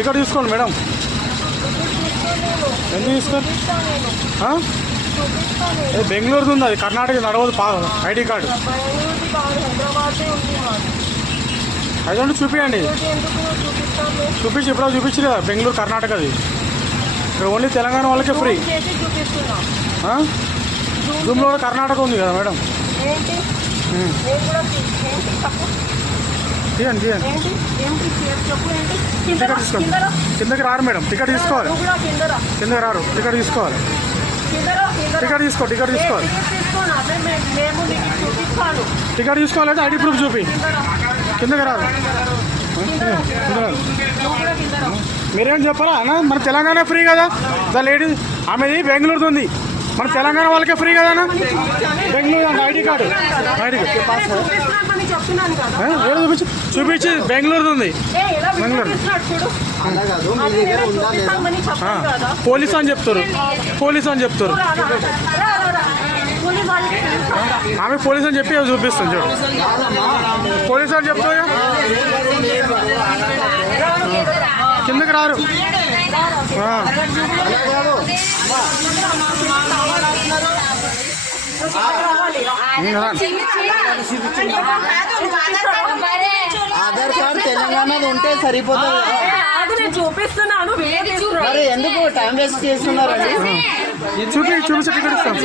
Ticket తీసుకోండి madam. ఎందుకు తీసుకోండి? బెంగళూరుది ఉంది, అది కర్ణాటక నడవదు. ఐడి కార్డు అదంటే చూపించండి. చూపించి ఎప్పుడో చూపించి కదా, బెంగళూరు కర్ణాటకది. ఇక్కడ ఓన్లీ తెలంగాణ వాళ్ళకే ఫ్రీ. జూమ్లో కూడా కర్ణాటక ఉంది కదా మేడం. తీయండి తీయండి. టికెట్ తీసుకోండి. కిందకి రారు మేడం, టికెట్ తీసుకోవాలి. కిందకి రారు, టికెట్ తీసుకోవాలి. టికెట్ తీసుకో, టికెట్ తీసుకోవాలి. టికెట్ తీసుకోవాలంటే ఐడి ప్రూఫ్ చూపి. కిందకి రాదు. మీరేం చెప్పరా అన్న? మన తెలంగాణ ఫ్రీ కదా. ద లేడీస్ ఆమెది బెంగళూరుది ఉంది, మన తెలంగాణ వాళ్ళకే ఫ్రీ కదా అన్న. బెంగళూరు అంటే ఐడి కార్డు, ఐడి పాస్పోర్ట్ చూపించి చూపించి బెంగళూరుది ఉంది. బెంగళూరు పోలీస్ అని చెప్తారు, పోలీస్ అని చెప్తారు. ఆమె పోలీస్ అని చెప్పి చూపిస్తాను చూడు. పోలీస్ అని చెప్తా కిందకి రారు. ఆధార్ కార్డు తెలంగాణది ఉంటే సరిపోతుంది. చూపిస్తున్నాను, మరి ఎందుకు టైం వేస్ట్ చేస్తున్నారండి? చూపించి టికెట్ ఇస్తాం.